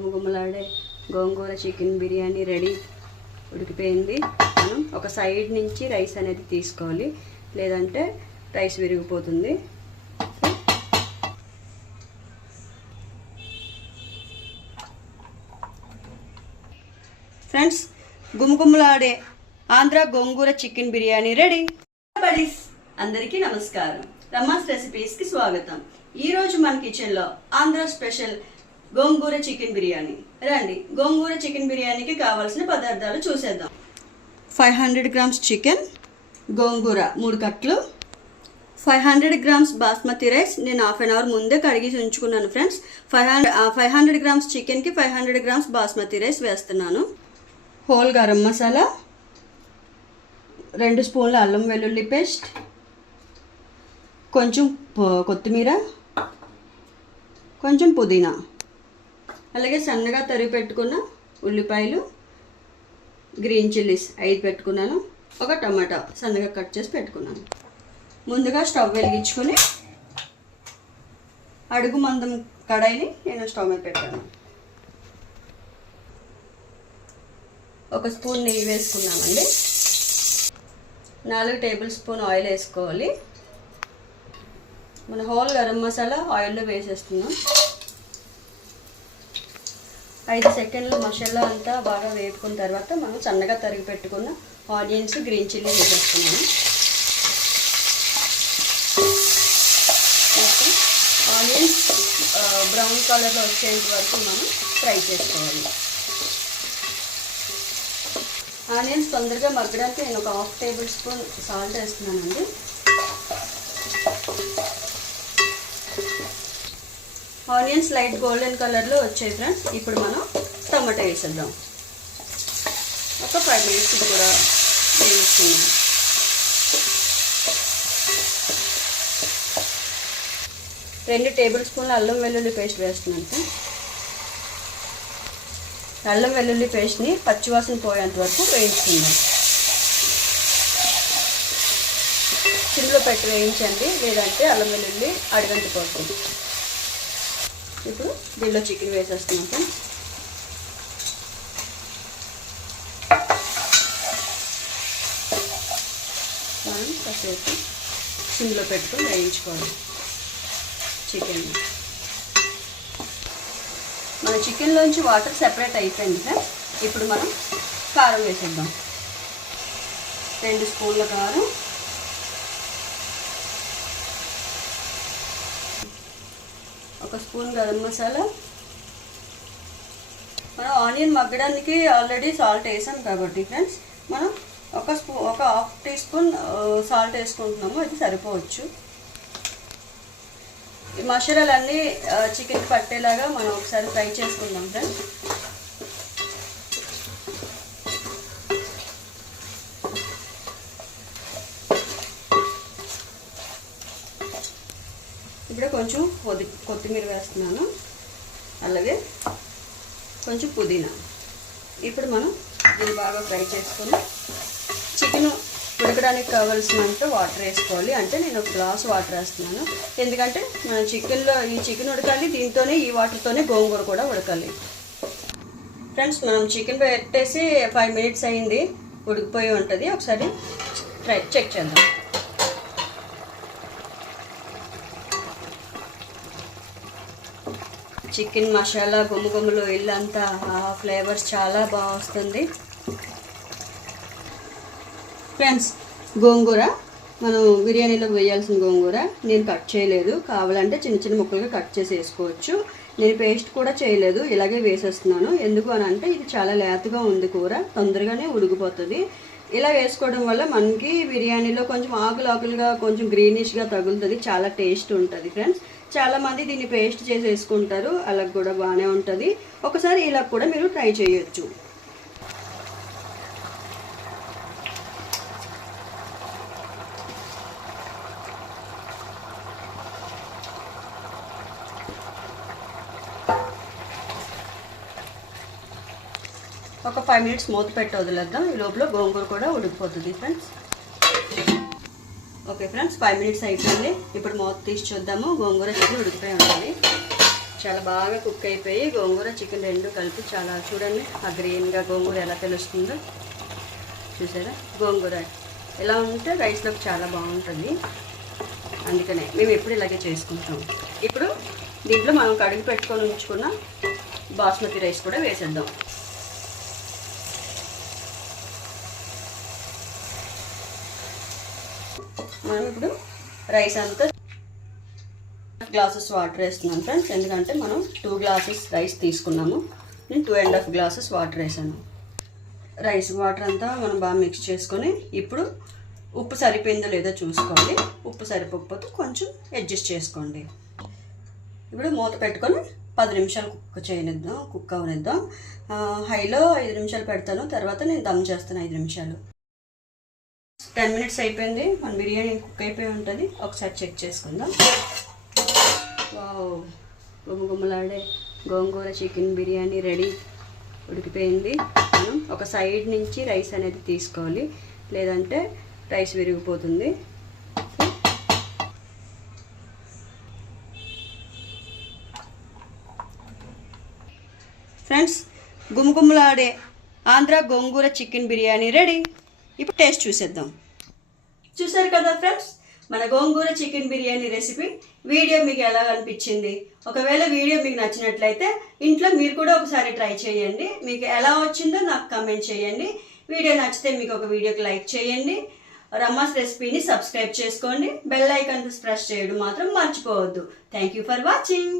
గుమగుమలాడే గోంగూర chicken biryani ready. ఉడికిపోయింది. మనం ఒక సైడ్ నుంచి రైస్ అనేది తీసుకోవాలి, లేదంటే రైస్ విరిగిపోతుంది. ఫ్రెండ్స్, గుమగుమలాడే ఆంధ్ర గోంగూర చికెన్ బిర్యానీ రెడీ. బడీస్ అందరికీ నమస్కారం. రమాస్ రెసిపీస్కి స్వాగతం. ఈరోజు మన కిచెన్లో ఆంధ్ర స్పెషల్ గోంగూర చికెన్ బిర్యానీ. రండి, గోంగూర చికెన్ బిర్యానీకి కావాల్సిన పదార్థాలు చూసేద్దాం. 500 గ్రామ్స్ చికెన్, గోంగూర 3 కట్లు, 500 గ్రామ్స్ బాస్మతి రైస్. నేను హాఫ్ అన్ అవర్ ముందే కడిగి ఉంచుకున్నాను ఫ్రెండ్స్. 500 గ్రామ్స్ చికెన్కి 500 గ్రామ్స్ బాస్మతి రైస్ వేస్తున్నాను. హోల్ గరం మసాలా, 2 స్పూన్ల అల్లం వెల్లుల్లి పేస్ట్, కొంచెం కొత్తిమీర, కొంచెం పుదీనా, అలాగే సన్నగా తరిగి పెట్టుకున్న ఉల్లిపాయలు, గ్రీన్ చిల్లీస్ 5 పెట్టుకున్నాను. ఒక టమాటా సన్నగా కట్ చేసి పెట్టుకున్నాను. ముందుగా స్టవ్ వెలిగించుకొని అడుగు మందం కడాయిని నేను స్టవ్ మీద పెట్టాను. 1 స్పూన్ నెయ్యి వేసుకున్నామండి. 4 టేబుల్ స్పూన్ ఆయిల్ వేసుకోవాలి. మన హోల్ గరం మసాలా ఆయిల్లో వేసేస్తున్నాం. 5 సెకండ్లు మసాలా అంతా బాగా వేపుకున్న తర్వాత మనం సన్నగా తరిగి పెట్టుకున్న ఆనియన్స్, గ్రీన్ చిల్లీ వేసేస్తున్నాము. ఆనియన్స్ బ్రౌన్ కలర్లో వచ్చేంత వరకు మనం ఫ్రై చేసుకోవాలి. ఆనియన్స్ తొందరగా మగ్గడానికి నేను ఒక 1/2 టేబుల్ స్పూన్ సాల్ట్ వేస్తున్నానండి. ఆనియన్స్ లైట్ గోల్డెన్ కలర్లో వచ్చాయి ఫ్రెండ్స్. ఇప్పుడు మనం టమాటా వేసేద్దాం. ఒక 5 మినిట్స్ ఇది కూడా వేసుకుందాం. రెండు టేబుల్ స్పూన్ల అల్లం వెల్లుల్లి పేస్ట్ వేస్తున్నాను ఫ్రెండ్స్. అల్లం వెల్లుల్లి పేస్ట్ని పచ్చివాసన పోయేంత వరకు వేయించుకుందాం. సిమ్లో పెట్టి వేయించండి, లేదంటే అల్లం వెల్లుల్లి అడుగంటిపోతుంది. ఇప్పుడు దీనిలో చికెన్ వేసేస్తున్నాం ఫ్రెండ్స్. మనం కాసేపు సిమ్లో పెట్టుకొని వేయించుకోవాలి చికెన్. మన చికెన్లోంచి వాటర్ సెపరేట్ అయిపోయింది ఫ్రెండ్స్. ఇప్పుడు మనం కారం వేసేద్దాం. 2 స్పూన్ల కారం, ఒక స్పూన్ గరం మసాలా. మనం ఆనియన్ మగ్గడానికి ఆల్రెడీ సాల్ట్ వేసాం కాబట్టి ఫ్రెండ్స్ మనం ఒక 1/2 టీ స్పూన్ సాల్ట్ వేసుకుంటున్నాము. అది సరిపోవచ్చు. ఈ మసాలాలన్నీ చికెన్ పట్టేలాగా మనం ఒకసారి ఫ్రై చేసుకుందాం ఫ్రెండ్స్. ఇప్పుడు కొంచెం కొత్తిమీర వేస్తున్నాను, అలాగే కొంచెం పుదీనా. ఇప్పుడు మనం దీన్ని బాగా ఫ్రై చేసుకొని చికెన్ ఉడకడానికి కావాల్సినంత వాటర్ వేసుకోవాలి. అంటే నేను 1 గ్లాస్ వాటర్ వేస్తున్నాను, ఎందుకంటే మన చికెన్లో ఈ చికెన్ ఉడకాలి, దీంతోనే ఈ వాటర్తోనే గోంగూర కూడా ఉడకాలి. ఫ్రెండ్స్, మనం చికెన్ పెట్టేసి 5 మినిట్స్ అయింది, ఉడికిపోయి ఉంటుంది. ఒకసారి చెక్ చేద్దాం. చికెన్ మసాలా గుమగుమలు ఇల్లంతా ఫ్లేవర్స్ చాలా బాగా వస్తుంది ఫ్రెండ్స్. గోంగూర మనం బిర్యానీలో వేయాల్సిన గోంగూర నేను కట్ చేయలేదు. కావాలంటే చిన్న చిన్న ముక్కలుగా కట్ చేసి వేసుకోవచ్చు. నేను పేస్ట్ కూడా చేయలేదు, ఇలాగే వేసేస్తున్నాను. ఎందుకు అని అంటే ఇది చాలా లేతగా ఉంది, కూర తొందరగానే ఉడికిపోతుంది. ఇలా వేసుకోవడం వల్ల మనకి బిర్యానీలో కొంచెం ఆకులుగా కొంచెం గ్రీనిష్గా తగులుతుంది, చాలా టేస్ట్ ఉంటుంది ఫ్రెండ్స్. చాలామంది దీన్ని పేస్ట్ చేసి వేసుకుంటారు, అలా కూడా బాగానే ఉంటుంది. ఒకసారి ఇలా కూడా మీరు ట్రై చేయొచ్చు. ఒక 5 మినిట్స్ మూత పెట్టి వదిలేద్దాం. ఈ లోపల గోంగూర కూడా ఉడికిపోతుంది ఫ్రెండ్స్. ఓకే ఫ్రెండ్స్, 5 మినిట్స్ అయిపోయింది. ఇప్పుడు మూత తీసి చూద్దాము. గోంగూర చికెన్ ఉడికిపోయి ఉంటుంది. చాలా బాగా కుక్ అయిపోయి గోంగూర చికెన్ రెండు కలిపి చాలా చూడండి ఆ గ్రీన్గా గోంగూర ఎలా తెలుస్తుందో చూసారా. గోంగూర ఎలా ఉంటే రైస్లోకి చాలా బాగుంటుంది, అందుకనే మేము ఎప్పుడు ఇలాగే చేసుకుంటాం. ఇప్పుడు దీంట్లో మనం కడిగి పెట్టుకొని ఉంచుకున్న బాస్మతి రైస్ కూడా వేసేద్దాం. మనం ఇప్పుడు రైస్ అంతా గ్లాసెస్ వాటర్ వేస్తున్నాను ఫ్రెండ్స్, ఎందుకంటే మనం 2 గ్లాసెస్ రైస్ తీసుకున్నాము. నేను 2.5 గ్లాసెస్ వాటర్ వేసాను. రైస్ వాటర్ అంతా మనం బాగా మిక్స్ చేసుకొని ఇప్పుడు ఉప్పు సరిపోయిందో లేదో చూసుకోండి. ఉప్పు సరిపోకపోతే కొంచెం అడ్జస్ట్ చేసుకోండి. ఇప్పుడు మూత పెట్టుకొని 10 నిమిషాలు కుక్ అవనిద్దాం. హైలో 5 నిమిషాలు పెడతాను, తర్వాత నేను దమ్ చేస్తాను 5 నిమిషాలు. 10 మినిట్స్ అయిపోయింది, మన బిర్యానీ కుక్ అయిపోయి ఉంటుంది. ఒకసారి చెక్ చేసుకుందాం. వావ్, గుమ్మగుమ్మలాడే గోంగూర చికెన్ బిర్యానీ రెడీ, ఉడికిపోయింది. మనం ఒక సైడ్ నుంచి రైస్ అనేది తీసుకోవాలి, లేదంటే రైస్ విరిగిపోతుంది. ఫ్రెండ్స్, గుమ్మగుమ్మలాడే ఆంధ్ర గోంగూర చికెన్ బిర్యానీ రెడీ. ఇప్పుడు టేస్ట్ చూసేద్దాం. చూసారు కదా ఫ్రెండ్స్, మన గోంగూర చికెన్ బిర్యానీ రెసిపీ. వీడియో మీకు ఎలా అనిపించింది? ఒకవేళ వీడియో మీకు నచ్చినట్లయితే ఇంట్లో మీరు కూడా ఒకసారి ట్రై చేయండి. మీకు ఎలా వచ్చిందో నాకు కామెంట్ చేయండి. వీడియో నచ్చితే మీకు ఒక వీడియోకి లైక్ చేయండి. రమ్మాస్ రెసిపీని సబ్స్క్రైబ్ చేసుకోండి. బెల్ ఐకాన్ ప్రెస్ చేయడం మాత్రం మర్చిపోవద్దు. Thank you for watching.